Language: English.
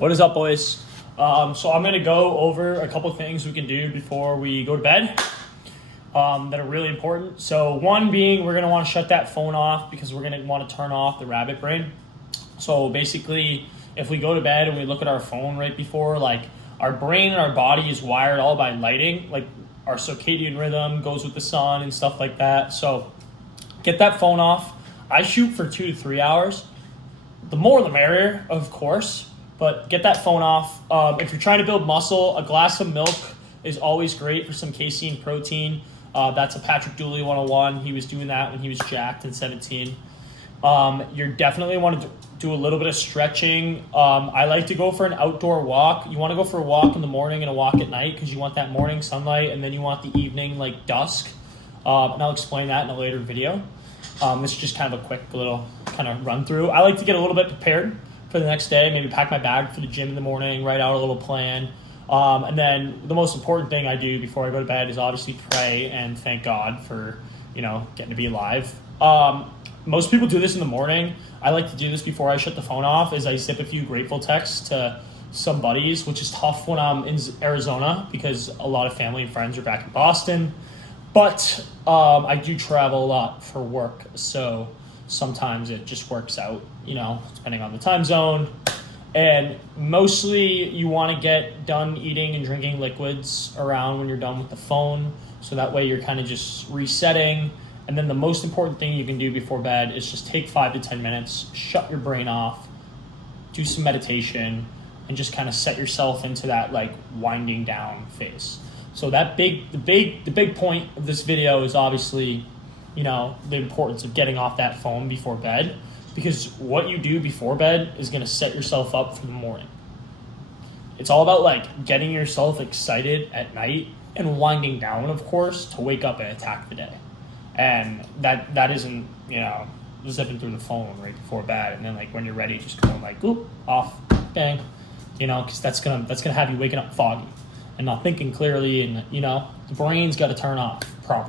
What is up, boys? So I'm gonna go over a couple things we can do before we go to bed that are really important. So one being, we're gonna want to shut that phone off because we're gonna want to turn off the rabbit brain. So basically, if we go to bed and we look at our phone right before, like our brain and our body is wired all by lighting, like our circadian rhythm goes with the sun and stuff like that. So get that phone off. I shoot for 2 to 3 hours. The more the merrier, of course. But get that phone off. If you're trying to build muscle, a glass of milk is always great for some casein protein. That's a Patrick Dooley 101. He was doing that when he was jacked in 17. You're definitely want to do a little bit of stretching. I like to go for an outdoor walk. You want to go for a walk in the morning and a walk at night because you want that morning sunlight, and then you want the evening, like dusk. And I'll explain that in a later video. This is just kind of a quick little kind of run through. I like to get a little bit prepared for the next day, maybe pack my bag for the gym in the morning, write out a little plan. And then the most important thing I do before I go to bed is obviously pray and thank God for, getting to be alive. Most people do this in the morning. I like to do this before I shut the phone off, is I zip a few grateful texts to some buddies, which is tough when I'm in Arizona because a lot of family and friends are back in Boston. But I do travel a lot for work, so sometimes it just works out, depending on the time zone. And mostly you want to get done eating and drinking liquids around when you're done with the phone, so that way you're kind of just resetting. And then the most important thing you can do before bed is just take 5 to 10 minutes, shut your brain off, do some meditation, and just kind of set yourself into that like winding down phase. So the big point of this video is obviously, the importance of getting off that phone before bed, because what you do before bed is going to set yourself up for the morning. It's all about like getting yourself excited at night and winding down, of course, to wake up and attack the day. And that isn't, zipping through the phone right before bed, and then like when you're ready, just going like, oop, off, bang, because that's gonna have you waking up foggy and not thinking clearly, and the brain's got to turn off properly.